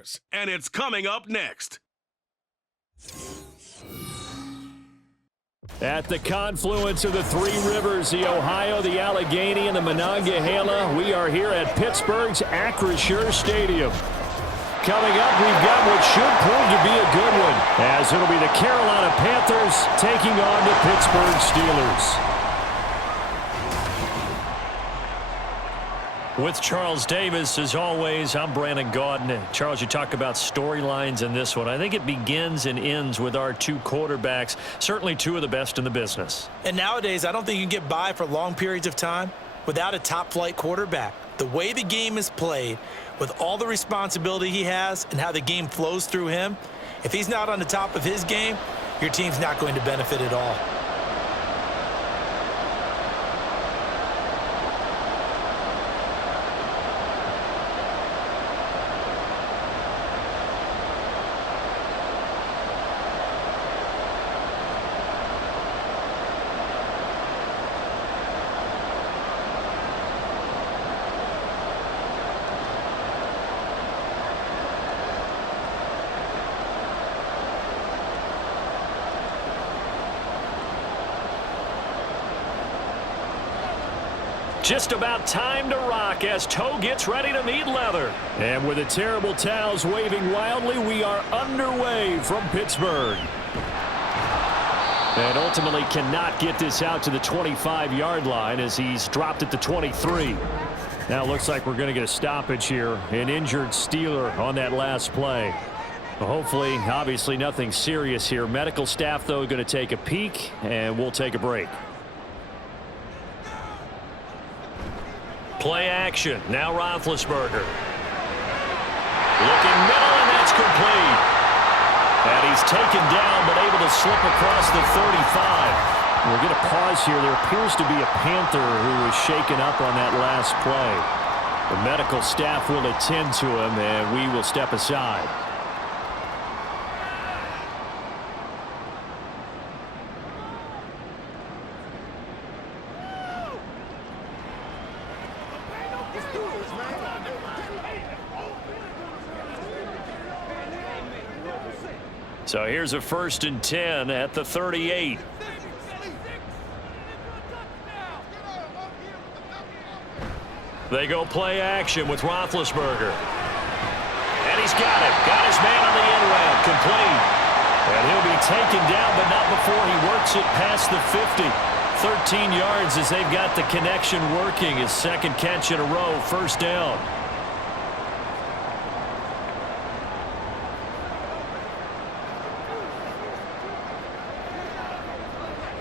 Steelers, and it's coming up next. At the confluence of the three rivers, the Ohio, the Allegheny, and the Monongahela, we are here at Pittsburgh's Acrisure Stadium. Coming up, we've got what should prove to be a good one, as it'll be the Carolina Panthers taking on the Pittsburgh Steelers. With Charles Davis, as always, I'm Brandon Gaudin. Charles, you talk about storylines in this one. I think it begins and ends with our two quarterbacks, certainly two of the best in the business. And nowadays, I don't think you can get by for long periods of time without a top-flight quarterback. The way the game is played, with all the responsibility he has and how the game flows through him, if he's not on the top of his game, your team's not going to benefit at all. Just about time to rock as toe gets ready to meet leather. And with the terrible towels waving wildly, we are underway from Pittsburgh. And ultimately cannot get this out to the 25-yard line as he's dropped at the 23. Now it looks like we're going to get a stoppage here. An injured Steeler on that last play. Hopefully, obviously nothing serious here. Medical staff, though, going to take a peek, and we'll take a break. Play action. Now Roethlisberger. Looking middle, and that's complete. And he's taken down, but able to slip across the 35. We'll get a pause here. There appears to be a Panther who was shaken up on that last play. The medical staff will attend to him, and we will step aside. So here's a 1st and 10 at the 38. They go play action with Roethlisberger. And he's got it. Got his man on the end route. Complete. And he'll be taken down, but not before he works it past the 50. 13 yards as they've got the connection working. His second catch in a row. 1st down.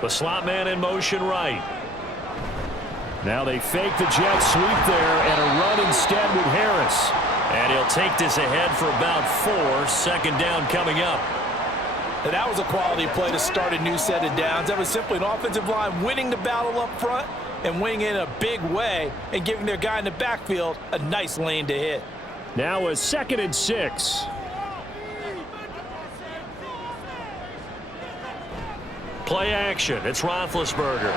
The slot man in motion right. Now they fake the jet sweep there and a run instead with Harris. And he'll take this ahead for about 4. 2nd down coming up. And that was a quality play to start a new set of downs. That was simply an offensive line winning the battle up front and winning in a big way and giving their guy in the backfield a nice lane to hit. Now a 2nd and 6. Play action. It's Roethlisberger.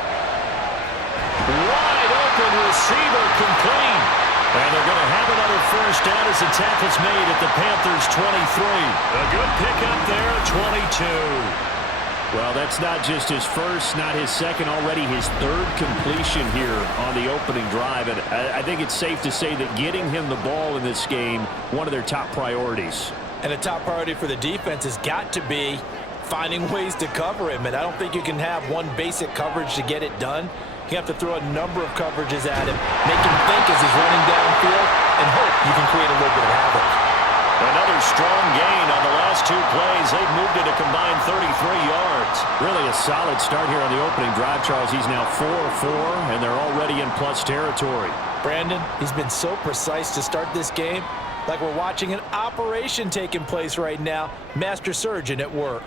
Wide open receiver, complete. And they're going to have another 1st down as the tackle's made at the Panthers' 23. A good pickup there, 22. Well, that's not just his first, not his second, already his 3rd completion here on the opening drive. And I think it's safe to say that getting him the ball in this game, one of their top priorities. And a top priority for the defense has got to be finding ways to cover him. And I don't think you can have one basic coverage to get it done. You have to throw a number of coverages at him, make him think as he's running downfield, and hope you can create a little bit of havoc. Another strong gain on the last 2 plays. They've moved it a combined 33 yards. Really a solid start here on the opening drive, Charles. He's now 4-4, and they're already in plus territory. Brandon, he's been so precise to start this game, like we're watching an operation taking place right now. Master surgeon at work.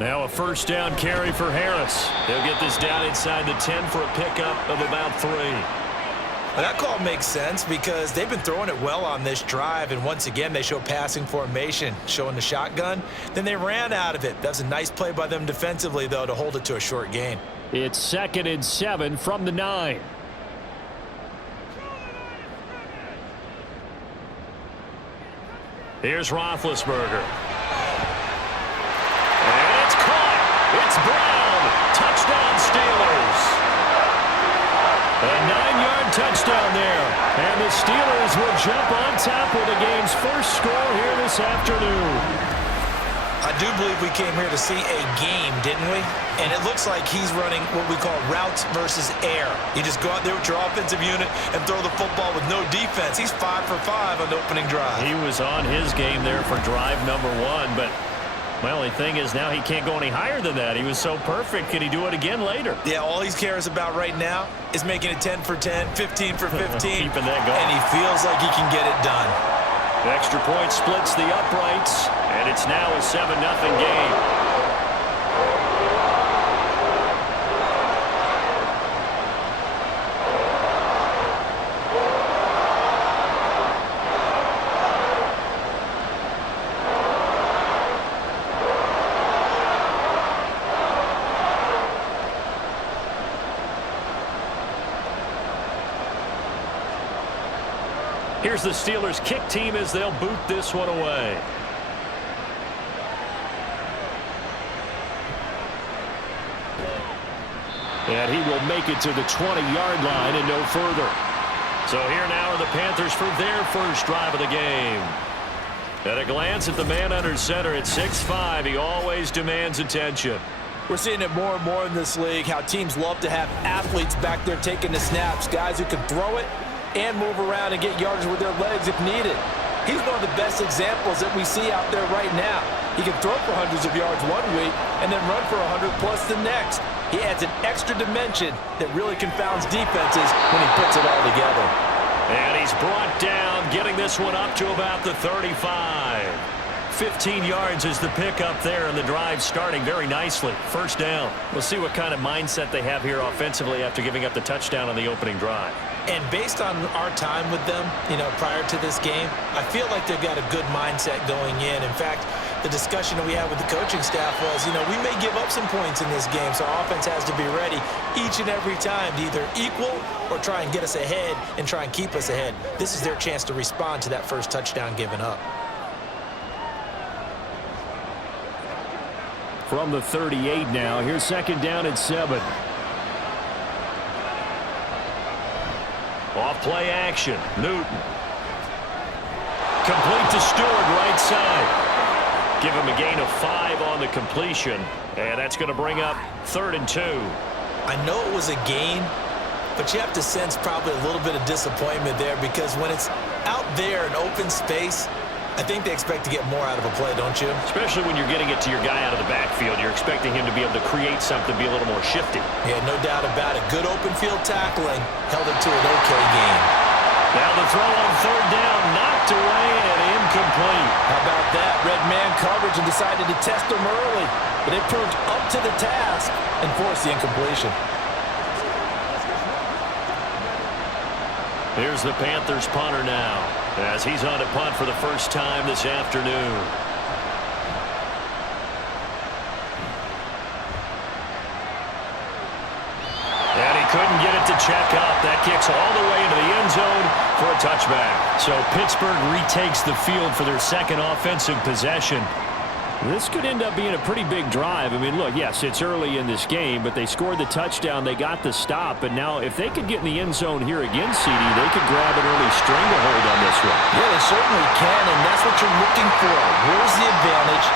Now a 1st down carry for Harris. He'll get this down inside the 10 for a pickup of about 3. Well, that call makes sense because they've been throwing it well on this drive, and once again they show passing formation, showing the shotgun. Then they ran out of it. That's a nice play by them defensively, though, to hold it to a short gain. It's 2nd and 7 from the 9. Here's Roethlisberger. And it's caught. It's Brown. Touchdown Steelers. A 9-yard touchdown there. And the Steelers will jump on top with the game's first score here this afternoon. I do believe we came here to see a game, didn't we? And it looks like he's running what we call routes versus air. You just go out there with your offensive unit and throw the football with no defense. He's 5 for 5 on the opening drive. He was on his game there for drive number 1, but my only thing is now he can't go any higher than that. He was so perfect. Can he do it again later? Yeah, all he cares about right now is making it 10 for 10, 15 for 15. Keeping that going. And he feels like he can get it done. The extra point splits the uprights, and it's now a 7-0 game. Here's the Steelers' kick team as they'll boot this one away. And he will make it to the 20-yard line and no further. So here now are the Panthers for their first drive of the game. At a glance at the man under center at 6'5", he always demands attention. We're seeing it more and more in this league, how teams love to have athletes back there taking the snaps, guys who can throw it and move around and get yardage with their legs if needed. He's one of the best examples that we see out there right now. He can throw for hundreds of yards one week and then run for 100+ the next. He adds an extra dimension that really confounds defenses when he puts it all together. And he's brought down, getting this one up to about the 35. 15 yards is the pickup there, and the drive starting very nicely. First down. We'll see what kind of mindset they have here offensively after giving up the touchdown on the opening drive. And based on our time with them, prior to this game, I feel like they've got a good mindset going in. In fact, the discussion that we had with the coaching staff was, we may give up some points in this game, so our offense has to be ready each and every time to either equal or try and get us ahead and try and keep us ahead. This is their chance to respond to that first touchdown given up. From the 38 now, here's second down at 7. Off play action, Newton. Complete to Stewart, right side. Give him a gain of 5 on the completion, and that's going to bring up 3rd and 2. I know it was a gain, but you have to sense probably a little bit of disappointment there because when it's out there in open space, I think they expect to get more out of a play, don't you? Especially when you're getting it to your guy out of the backfield. You're expecting him to be able to create something, be a little more shifty. Yeah, no doubt about it. Good open field tackling held it to an okay game. Now the throw on 3rd down, knocked away and incomplete. How about that? Red man coverage and decided to test him early. But they proved up to the task and forced the incompletion. Here's the Panthers punter now, as he's on to punt for the first time this afternoon. And he couldn't get it to check up. That kicks all the way into the end zone for a touchback. So Pittsburgh retakes the field for their second offensive possession. This could end up being a pretty big drive. I mean, look, yes, it's early in this game, but they scored the touchdown. They got the stop. And now if they could get in the end zone here again, CD, they could grab an early stranglehold on this one. Yeah, they certainly can, and that's what you're looking for. Where's the advantage?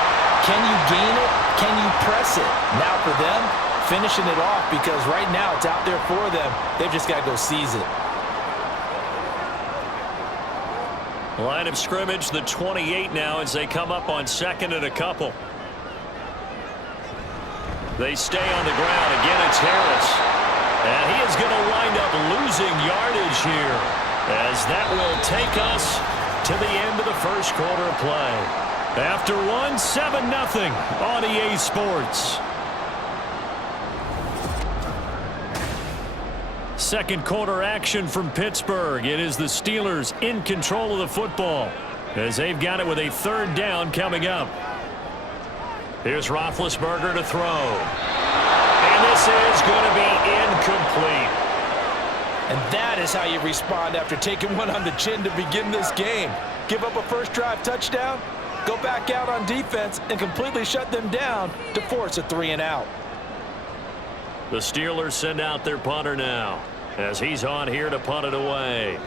Can you gain it? Can you press it? Now for them, finishing it off because right now it's out there for them. They've just got to go seize it. Line of scrimmage, the 28 now as they come up on 2nd and a couple. They stay on the ground. Again, it's Harris. And he is going to wind up losing yardage here as that will take us to the end of the first quarter of play. After one, 7-0 on EA Sports. Second quarter action from Pittsburgh. It is the Steelers in control of the football as they've got it with a 3rd down coming up. Here's Roethlisberger to throw. And this is going to be incomplete. And that is how you respond after taking one on the chin to begin this game. Give up a first drive touchdown, go back out on defense, and completely shut them down to force a 3-and-out. The Steelers send out their punter now as he's on here to punt it away.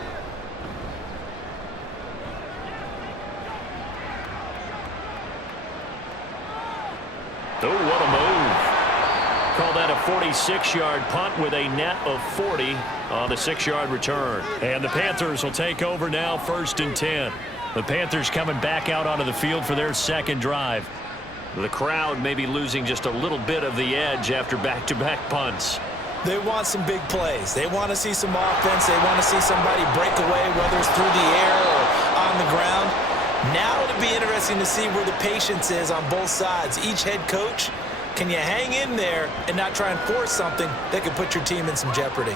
Oh, what a move. Call that a 46-yard punt with a net of 40 on the 6-yard return. And the Panthers will take over now, 1st and 10. The Panthers coming back out onto the field for their second drive. The crowd may be losing just a little bit of the edge after back-to-back punts. They want some big plays. They want to see some offense. They want to see somebody break away, whether it's through the air or on the ground. Now it'll be interesting to see where the patience is on both sides. Each head coach, can you hang in there and not try and force something that could put your team in some jeopardy?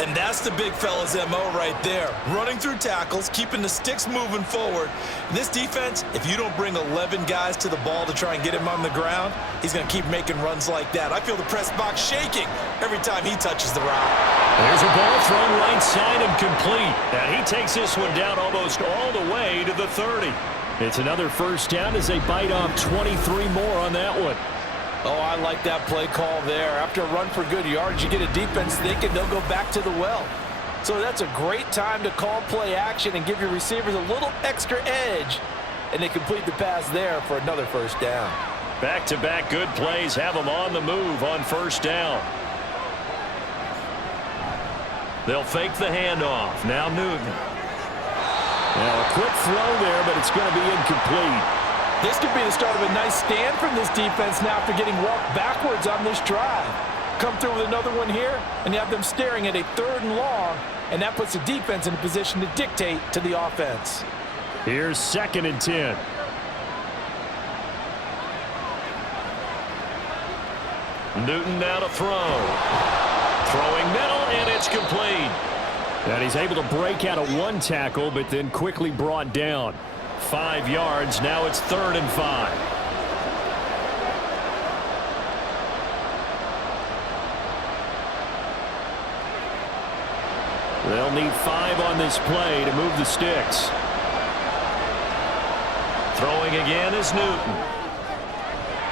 And that's the big fella's MO right there. Running through tackles, keeping the sticks moving forward. This defense, if you don't bring 11 guys to the ball to try and get him on the ground, he's going to keep making runs like that. I feel the press box shaking every time he touches the rock. There's a ball thrown right side and complete. And he takes this one down almost all the way to the 30. It's another first down as they bite off 23 more on that one. Oh, I like that play call there. After a run for good yards, you get a defense thinking they'll go back to the well. So that's a great time to call play action and give your receivers a little extra edge. And they complete the pass there for another first down. Back-to-back good plays have them on the move on first down. They'll fake the handoff. Now Newton. Now a quick throw there, but it's going to be incomplete. This could be the start of a nice stand from this defense now after getting walked backwards on this drive. Come through with another one here, and you have them staring at a 3rd and long, and that puts the defense in a position to dictate to the offense. Here's 2nd and 10. Newton now to throw. Throwing middle, and it's complete. And he's able to break out of one tackle, but then quickly brought down. 5 yards. Now it's 3rd and 5. They'll need 5 on this play to move the sticks. Throwing again is Newton.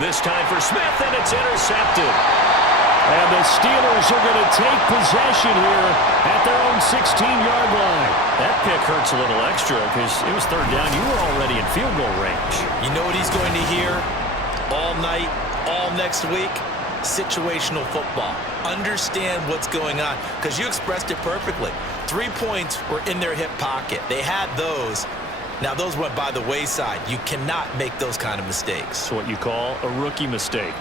This time for Smith, and it's intercepted. And the Steelers are going to take possession here at their own 16-yard line. That pick hurts a little extra because it was 3rd down. You were already in field goal range. You know what he's going to hear all night, all next week? Situational football. Understand what's going on because you expressed it perfectly. 3 points were in their hip pocket. They had those. Now, those went by the wayside. You cannot make those kind of mistakes. It's what you call a rookie mistake.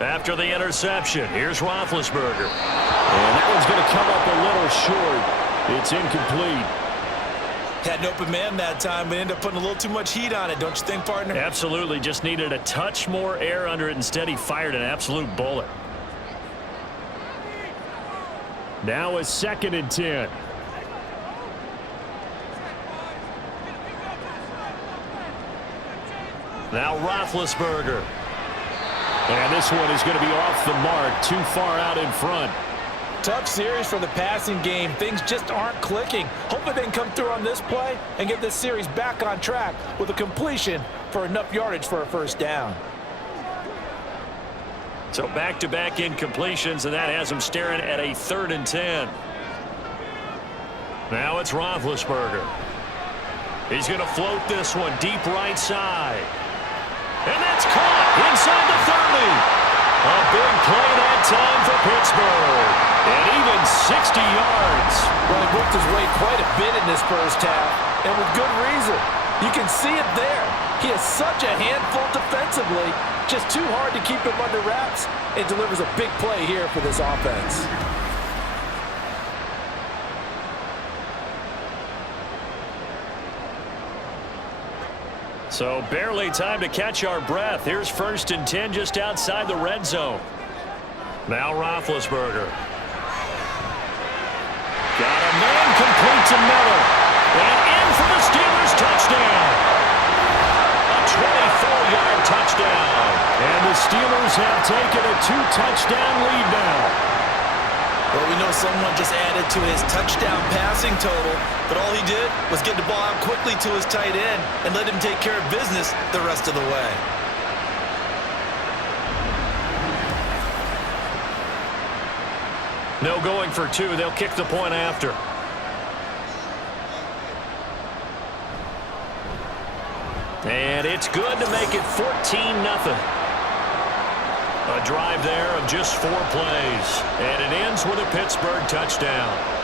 After the interception, here's Roethlisberger. And that one's going to come up a little short. It's incomplete. Had an open man that time, but ended up putting a little too much heat on it, don't you think, partner? Absolutely. Just needed a touch more air under it. Instead, he fired an absolute bullet. Now it's 2nd and 10. Now Roethlisberger. And this one is going to be off the mark, too far out in front. Tough series for the passing game. Things just aren't clicking. Hopefully they can come through on this play and get this series back on track with a completion for enough yardage for a first down. So back-to-back incompletions, and that has them staring at a 3rd and 10. Now it's Roethlisberger. He's going to float this one deep right side. And that's caught inside the 30. A big play that time for Pittsburgh. And even 60 yards. Well, he worked his way quite a bit in this first half, and with good reason. You can see it there. He is such a handful defensively. Just too hard to keep him under wraps. It delivers a big play here for this offense. So barely time to catch our breath. Here's 1st and 10 just outside the red zone. Now Roethlisberger. Got a man complete to Miller. And in for the Steelers touchdown. A 24-yard touchdown. And the Steelers have taken a 2-touchdown lead now. Well, we know someone just added to his touchdown passing total, but all he did was get the ball out quickly to his tight end and let him take care of business the rest of the way. No going for two. They'll kick the point after. And it's good to make it 14-0. A drive there of just 4 plays. And it ends with a Pittsburgh touchdown.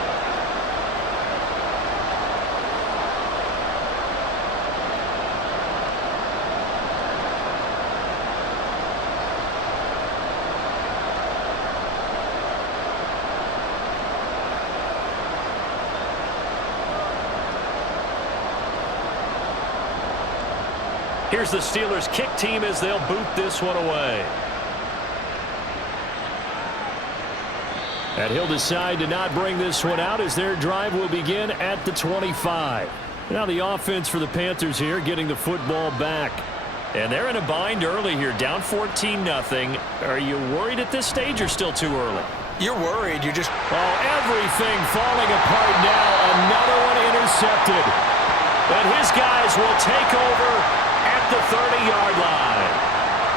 Here's the Steelers' kick team as they'll boot this one away. And he'll decide to not bring this one out as their drive will begin at the 25. Now the offense for the Panthers here getting the football back. And they're in a bind early here, down 14-0. Are you worried at this stage or still too early? You're worried. You're just... Oh, everything falling apart now. Another one intercepted. And his guys will take over at the 30-yard line.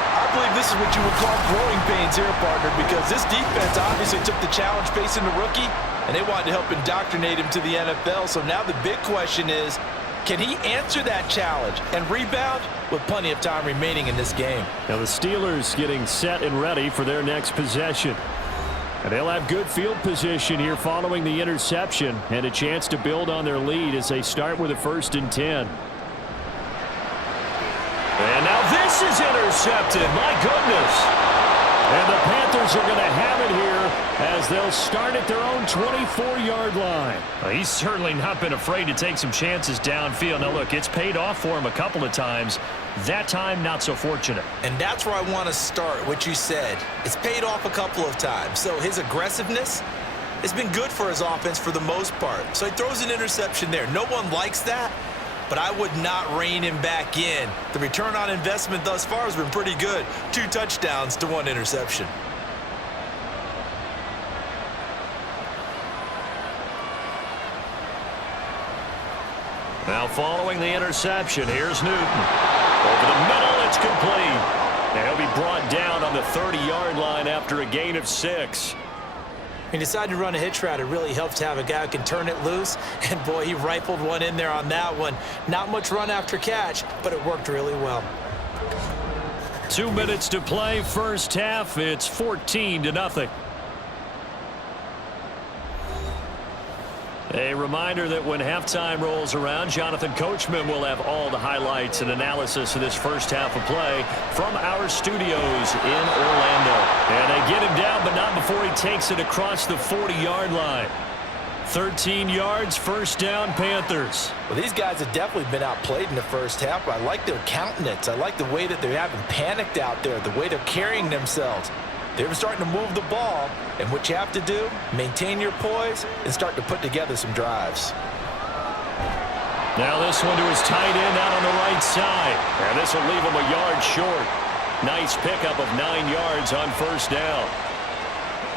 I believe this is what you would call growing pains here, partner, because this defense obviously took the challenge facing the rookie, and they wanted to help indoctrinate him to the NFL. So now the big question is, can he answer that challenge and rebound with plenty of time remaining in this game? Now the Steelers getting set and ready for their next possession. And they'll have good field position here following the interception and a chance to build on their lead as they start with a 1st and 10. And now this is intercepted. My goodness. And the Panthers are going to have it here as they'll start at their own 24-yard line. Well, he's certainly not been afraid to take some chances downfield. Now, look, it's paid off for him a couple of times. That time, not so fortunate. And that's where I want to start, what you said. It's paid off a couple of times. So his aggressiveness has been good for his offense for the most part. So he throws an interception there. No one likes that, but I would not rein him back in. The return on investment thus far has been pretty good. 2 touchdowns to 1 interception. Now following the interception, here's Newton. Over the middle, it's complete. And he'll be brought down on the 30-yard line after a gain of 6. He decided to run a hitch route. It really helps to have a guy who can turn it loose. And, boy, he rifled one in there on that one. Not much run after catch, but it worked really well. 2 minutes to play, first half. It's 14-0. A reminder that when halftime rolls around, Jonathan Coachman will have all the highlights and analysis of this first half of play from our studios in Orlando. And they get him down, but not before he takes it across the 40-yard line. 13 yards, first down, Panthers. Well, these guys have definitely been outplayed in the first half, but I like their countenance. I like the way that they haven't panicked out there, the way they're carrying themselves. They're starting to move the ball, and what you have to do, maintain your poise and start to put together some drives. Now this one to his tight end out on the right side. And this will leave him a yard short. Nice pickup of 9 yards on first down.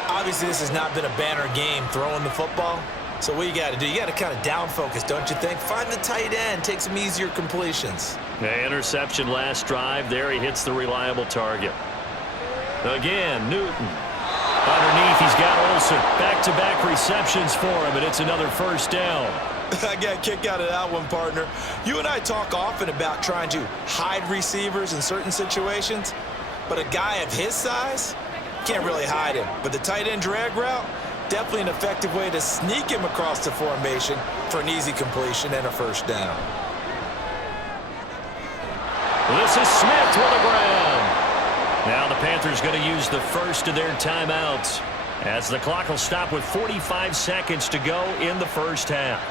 Obviously, this has not been a banner game throwing the football. So what you got to do, you got to kind of down focus, don't you think? Find the tight end, take some easier completions. The interception last drive. There he hits the reliable target. Again, Newton. Underneath, he's got Olsen. Back-to-back receptions for him, and it's another first down. I got a kick out of that one, partner. You and I talk often about trying to hide receivers in certain situations, but a guy of his size can't really hide him. But the tight end drag route, definitely an effective way to sneak him across the formation for an easy completion and a first down. This is Smith to the ground. Now the Panthers going to use the first of their timeouts as the clock will stop with 45 seconds to go in the first half.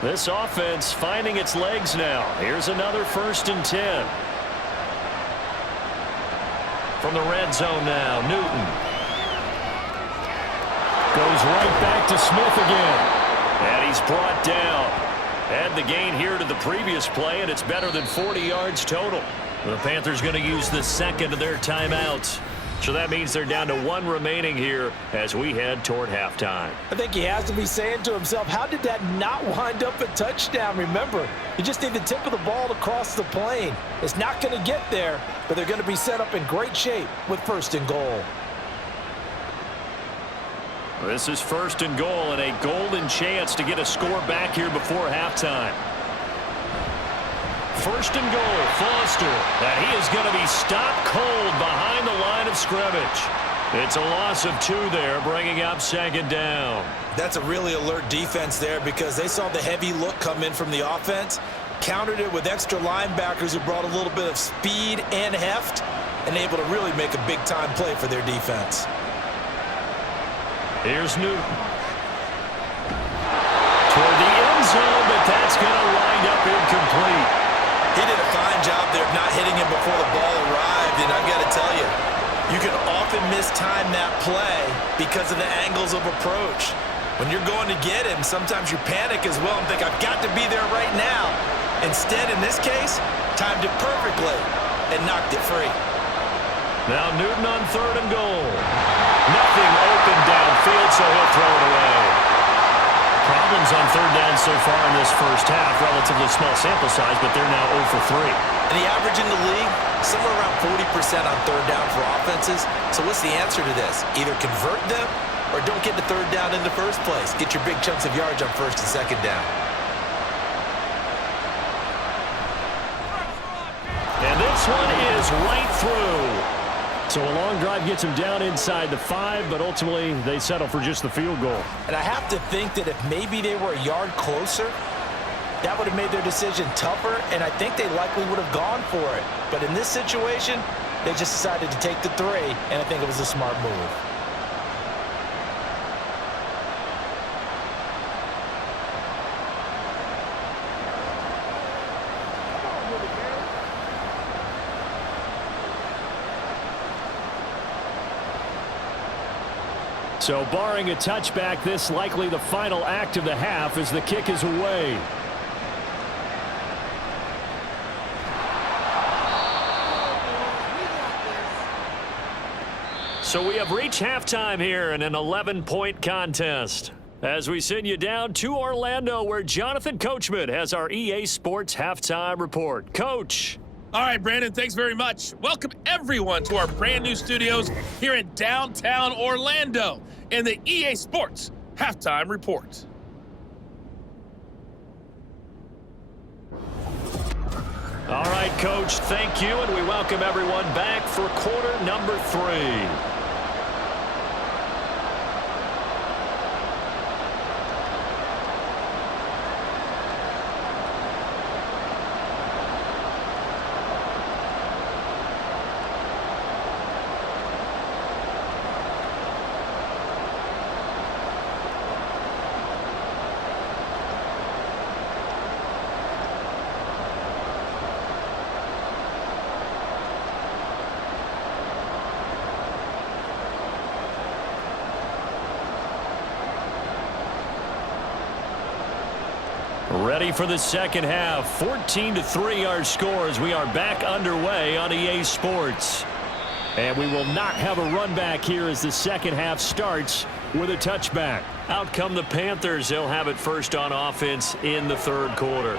This offense finding its legs now. Here's another 1st and 10. From the red zone now, Newton. Goes right back to Smith again. And he's brought down. Add the gain here to the previous play, and it's better than 40 yards total. The Panthers going to use the second of their timeouts. So that means they're down to one remaining here as we head toward halftime. I think he has to be saying to himself, how did that not wind up a touchdown? Remember, you just need the tip of the ball to cross the plane. It's not going to get there, but they're going to be set up in great shape with 1st and goal. This is 1st and goal and a golden chance to get a score back here before halftime. 1st and goal, Foster, and he is going to be stopped cold behind the line of scrimmage. It's a loss of 2 there, bringing up 2nd down. That's a really alert defense there because they saw the heavy look come in from the offense, countered it with extra linebackers who brought a little bit of speed and heft, and able to really make a big-time play for their defense. Here's Newton. Toward the end zone, but that's going to wind up incomplete. He did a fine job there of not hitting him before the ball arrived, and I've got to tell you, you can often mistime that play because of the angles of approach. When you're going to get him, sometimes you panic as well and think, I've got to be there right now. Instead, in this case, timed it perfectly and knocked it free. Now Newton on 3rd and goal. Nothing open downfield, so he'll throw it away. Problems on 3rd down so far in this first half. Relatively small sample size, but they're now 0 for 3. And the average in the league, somewhere around 40% on 3rd down for offenses. So what's the answer to this? Either convert them or don't get the 3rd down in the first place. Get your big chunks of yards on 1st and 2nd down. And this one is right through. So a long drive gets him down inside the 5, but ultimately they settle for just the field goal. And I have to think that if maybe they were a yard closer, that would have made their decision tougher, and I think they likely would have gone for it. But in this situation, they just decided to take the 3, and I think it was a smart move. So barring a touchback, this likely the final act of the half as the kick is away. So we have reached halftime here in an 11-point contest. As we send you down to Orlando, where Jonathan Coachman has our EA Sports Halftime Report. Coach. All right, Brandon, thanks very much. Welcome, everyone, to our brand new studios here in downtown Orlando in the EA Sports Halftime Report. All right, Coach, thank you, and we welcome everyone back for quarter number 3. Ready for the second half. 14-3 our score as we are back underway on EA Sports. And we will not have a run back here as the second half starts with a touchback. Out come the Panthers. They'll have it first on offense in the 3rd quarter.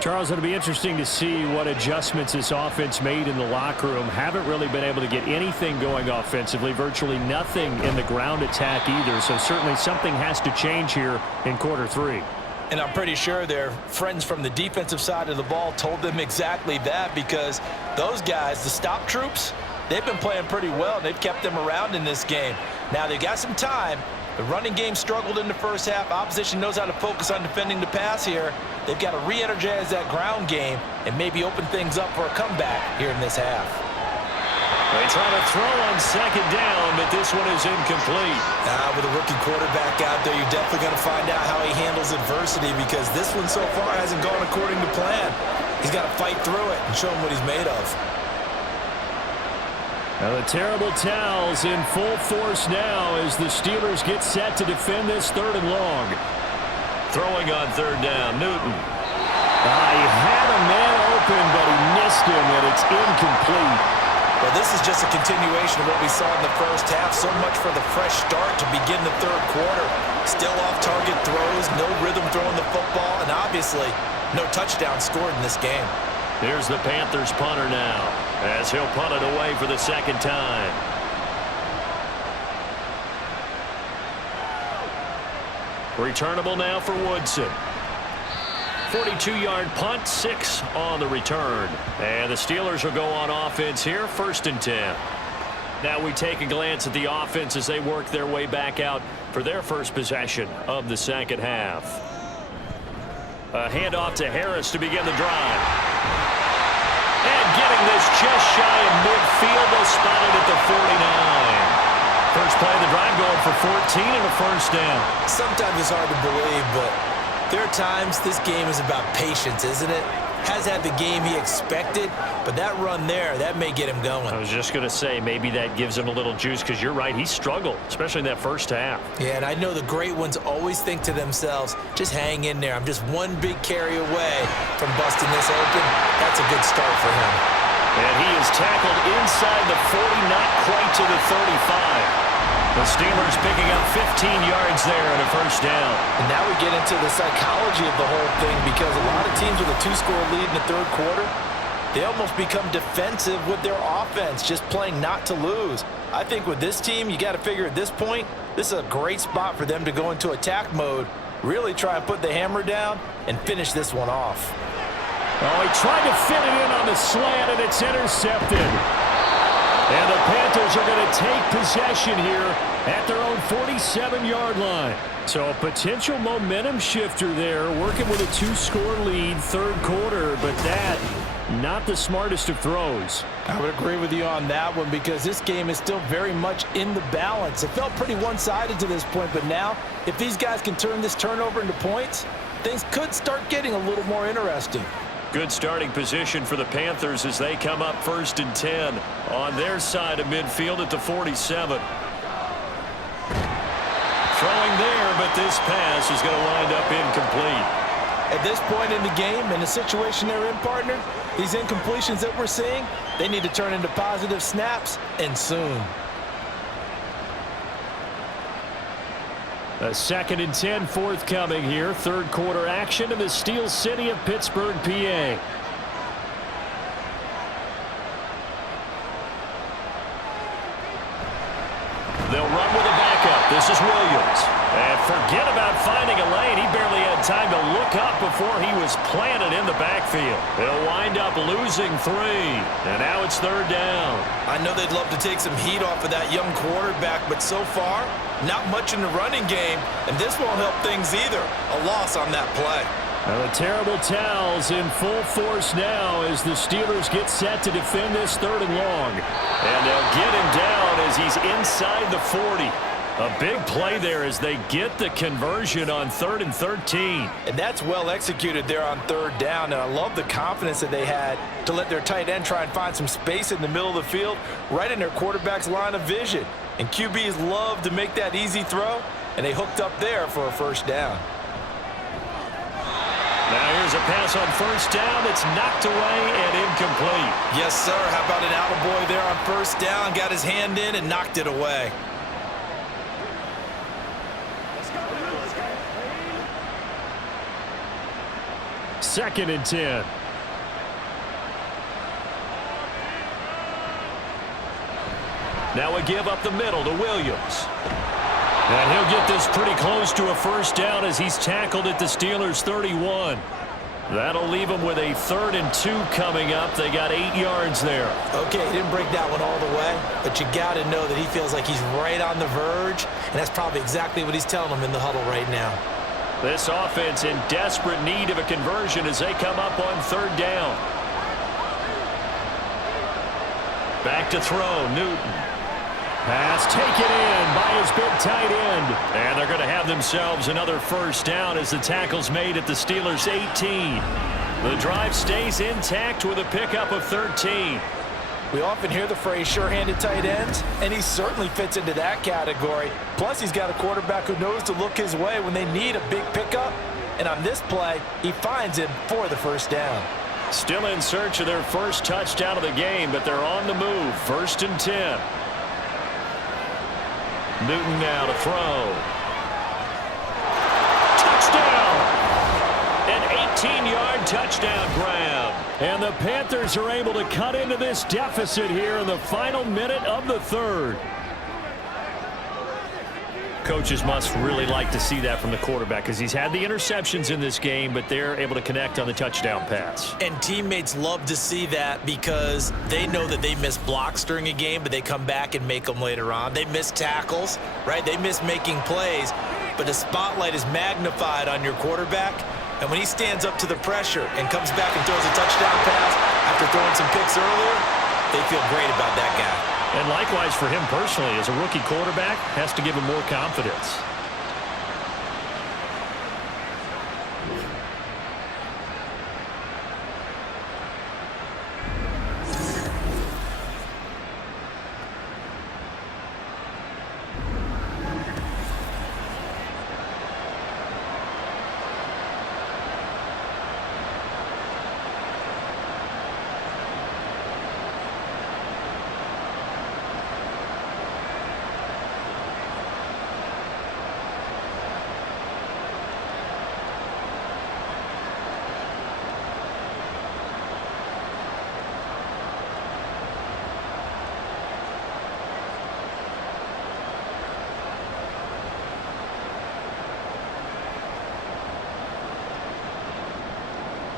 Charles, it'll be interesting to see what adjustments this offense made in the locker room. Haven't really been able to get anything going offensively. Virtually nothing in the ground attack either. So certainly something has to change here in quarter 3. And I'm pretty sure their friends from the defensive side of the ball told them exactly that, because those guys, the stop troops, they've been playing pretty well. They've kept them around in this game. Now they've got some time. The running game struggled in the first half. Opposition knows how to focus on defending the pass here. They've got to re-energize that ground game and maybe open things up for a comeback here in this half. They try to throw on second down, but this one is incomplete. With a rookie quarterback out there, you're definitely going to find out how he handles adversity, because this one so far hasn't gone according to plan. He's got to fight through it and show him what he's made of. Now the terrible towels in full force now as the Steelers get set to defend this 3rd and long. Throwing on 3rd down, Newton. He had a man open, but he missed him, and it's incomplete. Well, this is just a continuation of what we saw in the first half. So much for the fresh start to begin the 3rd quarter. Still off-target throws, no rhythm throwing the football, and obviously no touchdown scored in this game. Here's the Panthers punter now, as he'll punt it away for the 2nd time. Returnable now for Woodson. 42-yard punt, 6 on the return. And the Steelers will go on offense here, 1st and 10. Now we take a glance at the offense as they work their way back out for their first possession of the 2nd half. A handoff to Harris to begin the drive. And getting this just shy of midfield, they'll spot it at the 49. First play of the drive going for 14 and a 1st down. Sometimes it's hard to believe, but there are times this game is about patience, isn't it? Has had the game he expected, but that run there, that may get him going. I was just going to say, maybe that gives him a little juice, because you're right, he struggled, especially in that first half. Yeah, and I know the great ones always think to themselves, just hang in there. I'm just one big carry away from busting this open. That's a good start for him. And he is tackled inside the 40, not quite to the 35. The Steelers picking up 15 yards there and a 1st down. And now we get into the psychology of the whole thing, because a lot of teams with a 2-score lead in the 3rd quarter, they almost become defensive with their offense, just playing not to lose. I think with this team, you got to figure at this point, this is a great spot for them to go into attack mode, really try and put the hammer down and finish this one off. Oh, he tried to fit it in on the slant, and it's intercepted. And the Panthers are going to take possession here at their own 47-yard line. So a potential momentum shifter there, working with a 2-score lead, 3rd quarter, but that, not the smartest of throws. I would agree with you on that one, because this game is still very much in the balance. It felt pretty one-sided to this point, but now, if these guys can turn this turnover into points, things could start getting a little more interesting. Good starting position for the Panthers as they come up 1st and 10 on their side of midfield at the 47. Throwing there, but this pass is going to wind up incomplete. At this point in the game, in the situation they're in, partner, these incompletions that we're seeing, they need to turn into positive snaps, and soon. A 2nd and 10 forthcoming here. 3rd quarter action in the Steel City of Pittsburgh, PA. They'll run with a backup. This is Williams. And forget about finding a lane. He barely had time to look up before he was planted in the backfield. They'll wind up losing 3. And now it's 3rd down. I know they'd love to take some heat off of that young quarterback, but so far, not much in the running game, and this won't help things either. A loss on that play. Now the terrible towels in full force now as the Steelers get set to defend this 3rd and long. And they'll get him down as he's inside the 40. A big play there as they get the conversion on 3rd and 13. And that's well executed there on 3rd down, and I love the confidence that they had to let their tight end try and find some space in the middle of the field, right in their quarterback's line of vision. And QBs love to make that easy throw, and they hooked up there for a 1st down. Now here's a pass on 1st down that's knocked away and incomplete. Yes, sir. How about an attaboy there on 1st down? Got his hand in and knocked it away. Second and 10. Now a give up the middle to Williams. And he'll get this pretty close to a 1st down as he's tackled at the Steelers' 31. That'll leave them with a 3rd and 2 coming up. They got 8 yards there. Okay, he didn't break that one all the way, but you got to know that he feels like he's right on the verge, and that's probably exactly what he's telling them in the huddle right now. This offense in desperate need of a conversion as they come up on 3rd down. Back to throw, Newton. Pass taken in by his big tight end. And they're going to have themselves another 1st down as the tackle's made at the Steelers' 18. The drive stays intact with a pickup of 13. We often hear the phrase sure-handed tight ends, and he certainly fits into that category. Plus, he's got a quarterback who knows to look his way when they need a big pickup. And on this play, he finds him for the first down. Still in search of their first touchdown of the game, but they're on the move. 1st and 10. Newton now to throw. Touchdown! An 18-yard touchdown grab. And the Panthers are able to cut into this deficit here in the final minute of the third. Coaches must really like to see that from the quarterback because he's had the interceptions in this game, but they're able to connect on the touchdown pass. And teammates love to see that because they know that they miss blocks during a game, but they come back and make them later on. They miss tackles, right? They miss making plays, but the spotlight is magnified on your quarterback. And when he stands up to the pressure and comes back and throws a touchdown pass after throwing some picks earlier, they feel great about that guy. And likewise for him personally, as a rookie quarterback, has to give him more confidence.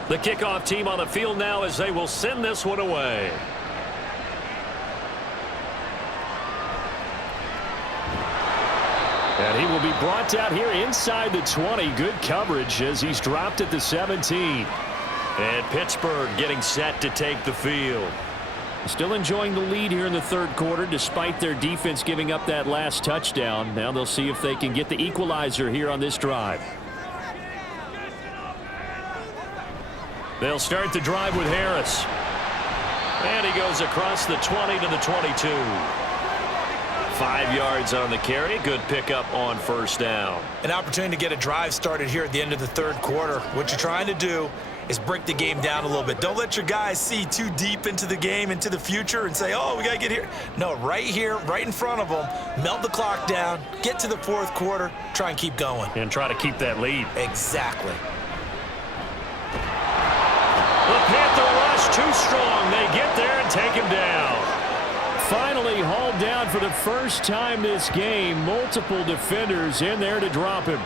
The kickoff team on the field now as they will send this one away. And he will be brought down here inside the 20. Good coverage as he's dropped at the 17. And Pittsburgh getting set to take the field. Still enjoying the lead here in the third quarter despite their defense giving up that last touchdown. Now they'll see if they can get the equalizer here on this drive. They'll start the drive with Harris. And he goes across the 20 to the 22. 5 yards on the carry. Good pickup on first down. An opportunity to get a drive started here at the end of the third quarter. What you're trying to do is break the game down a little bit. Don't let your guys see too deep into the game, into the future, and say, oh, we got to get here. No, right here, right in front of them, melt the clock down, get to the fourth quarter, try and keep going. And try to keep that lead. Exactly. The Panther rush too strong. They get there and take him down. Finally hauled down for the first time this game. Multiple defenders in there to drop him.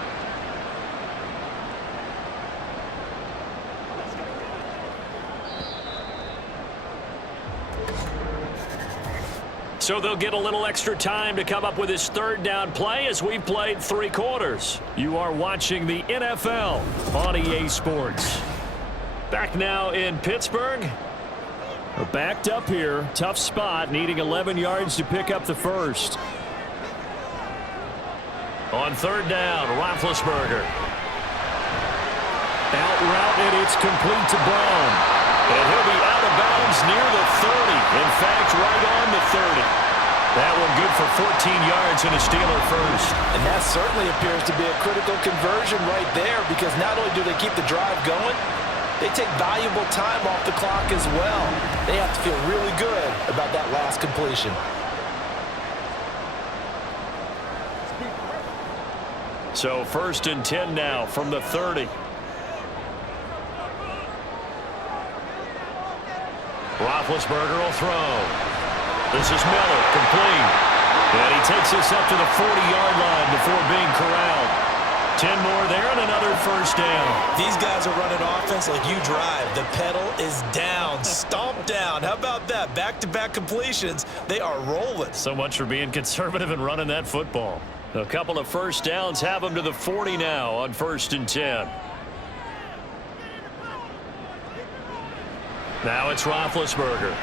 So they'll get a little extra time to come up with his third down play as we've played 3 quarters. You are watching the NFL on EA Sports. Back now in Pittsburgh. We're backed up here. Tough spot, needing 11 yards to pick up the first. On third down, Roethlisberger. Out route, and it's complete to Brown. And he'll be out of bounds near the 30. In fact, right on the 30. That one good for 14 yards and a Steeler first. And that certainly appears to be a critical conversion right there because not only do they keep the drive going, they take valuable time off the clock as well. They have to feel really good about that last completion. So 1st and 10 now from the 30. Roethlisberger will throw. This is Miller, complete. And he takes us up to the 40-yard line before being corralled. 10 more there and another first down. These guys are running offense like you drive. The pedal is down, stomp down. How about that? Back-to-back completions. They are rolling. So much for being conservative and running that football. A couple of first downs have them to the 40 now on 1st and 10. Now it's Roethlisberger.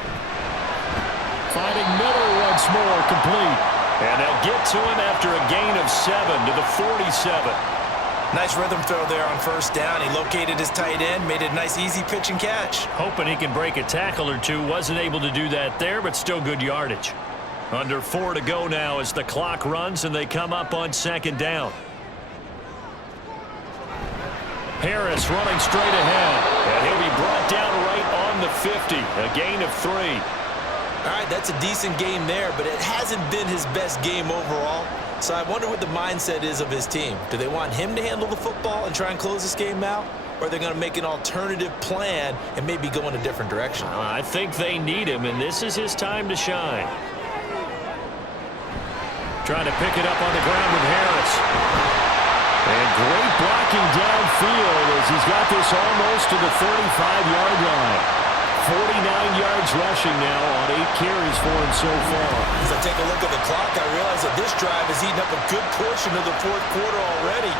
Finding Miller once more, complete. And they'll get to him after a gain of 7 to the 47. Nice rhythm throw there on first down. He located his tight end, made it a nice, easy pitch and catch. Hoping he can break a tackle or two. Wasn't able to do that there, but still good yardage. Under 4 to go now as the clock runs and they come up on second down. Harris running straight ahead, and he'll be brought down right on the 50, a gain of 3. All right, that's a decent game there, but it hasn't been his best game overall. So I wonder what the mindset is of his team. Do they want him to handle the football and try and close this game out? Or are they going to make an alternative plan and maybe go in a different direction? I think they need him, and this is his time to shine. Trying to pick it up on the ground with Harris. And great blocking downfield as he's got this almost to the 35-yard line. 49 yards rushing now on 8 carries for him so far. As I take a look at the clock, I realize that this drive has eaten up a good portion of the fourth quarter already.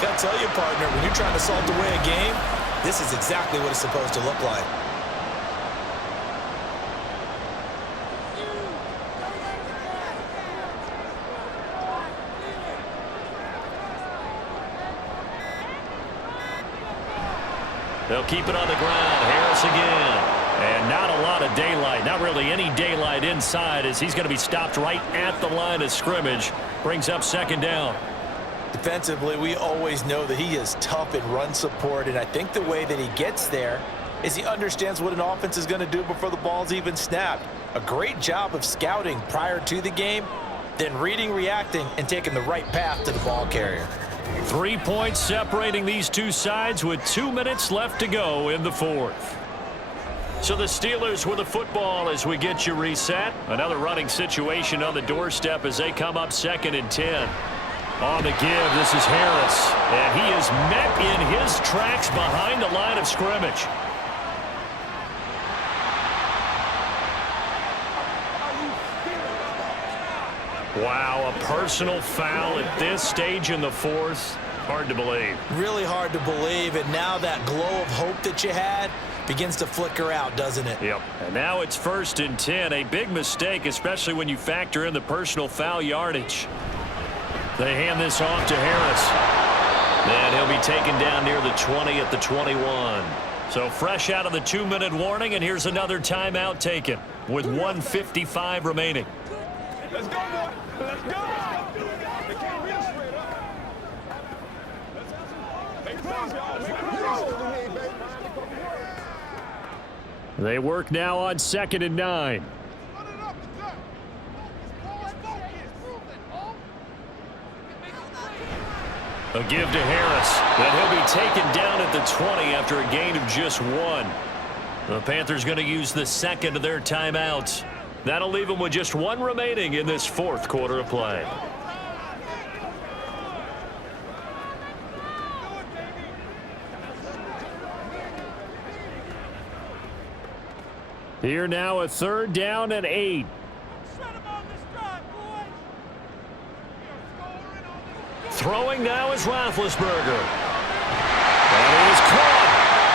Got to tell you, partner, when you're trying to salt away a game, this is exactly what it's supposed to look like. They'll keep it on the ground. Harris again. And not a lot of daylight. Not really any daylight inside as he's going to be stopped right at the line of scrimmage. Brings up second down. Defensively, we always know that he is tough in run support, and I think the way that he gets there is he understands what an offense is going to do before the ball's even snapped. A great job of scouting prior to the game, then reading, reacting, and taking the right path to the ball carrier. 3 points separating these two sides with 2 minutes left to go in the fourth. So the Steelers with the football as we get you reset. Another running situation on the doorstep as they come up 2nd and 10. On the give, this is Harris. And he is met in his tracks behind the line of scrimmage. Wow, a personal foul at this stage in the fourth. Hard to believe. Really hard to believe, and now that glow of hope that you had begins to flicker out, doesn't it? Yep. And now it's 1st and 10. A big mistake, especially when you factor in the personal foul yardage. They hand this off to Harris. And he'll be taken down near the 20 at the 21. So fresh out of the 2-minute warning, and here's another timeout taken with 1:55 remaining. Let's go, boy. Let's go. They can't reach straight up. Make plays, y'all. They work now on 2nd and 9. A give to Harris. And he'll be taken down at the 20 after a gain of just 1. The Panthers going to use the second of their timeouts. That'll leave them with just 1 remaining in this fourth quarter of play. Here now a 3rd down and 8. Throwing now is Roethlisberger. And he is caught.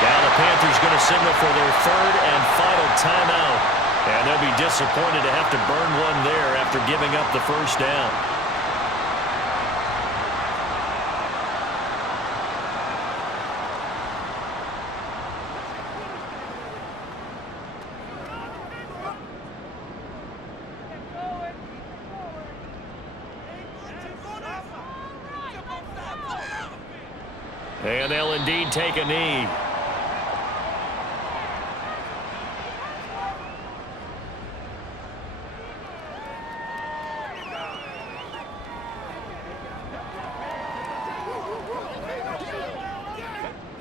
Now the Panthers going to signal for their 3rd and final timeout. And they'll be disappointed to have to burn one there after giving up the first down. And they'll indeed take a knee.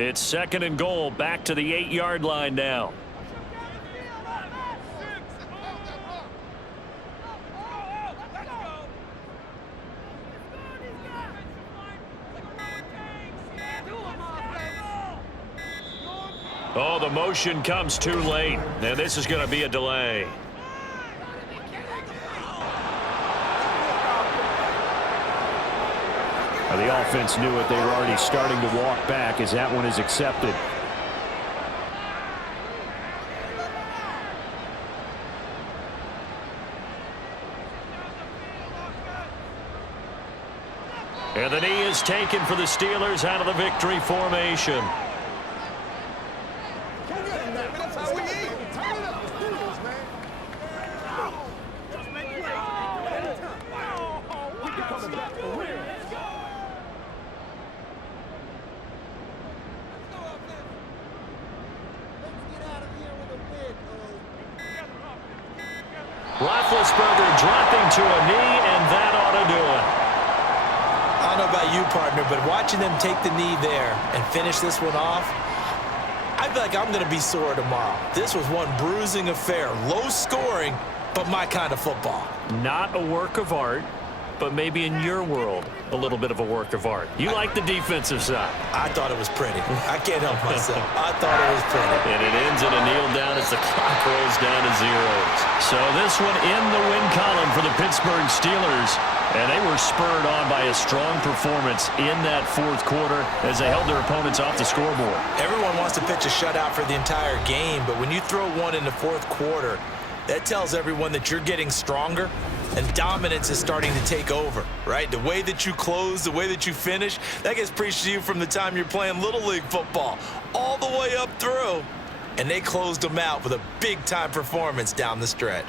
It's 2nd and goal, back to the 8-yard line now. Oh, the motion comes too late, and this is going to be a delay. The offense knew it. They were already starting to walk back as that one is accepted. And the knee is taken for the Steelers out of the victory formation. That's how we eat. Turn it up. Man. We can come back for real. Roethlisberger dropping to a knee, and that ought to do it. I don't know about you, partner, but watching them take the knee there and finish this one off, I feel like I'm going to be sore tomorrow. This was one bruising affair. Low scoring, but my kind of football. Not a work of art, but maybe in your world, a little bit of a work of art. You like the defensive side. I thought it was pretty. I can't help myself. I thought it was pretty. And it ends in a kneel down as the clock rolls down to zeros. So this one in the win column for the Pittsburgh Steelers. And they were spurred on by a strong performance in that fourth quarter as they held their opponents off the scoreboard. Everyone wants to pitch a shutout for the entire game, but when you throw one in the fourth quarter, that tells everyone that you're getting stronger and dominance is starting to take over, right? The way that you close, the way that you finish, that gets preached to you from the time you're playing Little League football all the way up through. And they closed them out with a big-time performance down the stretch.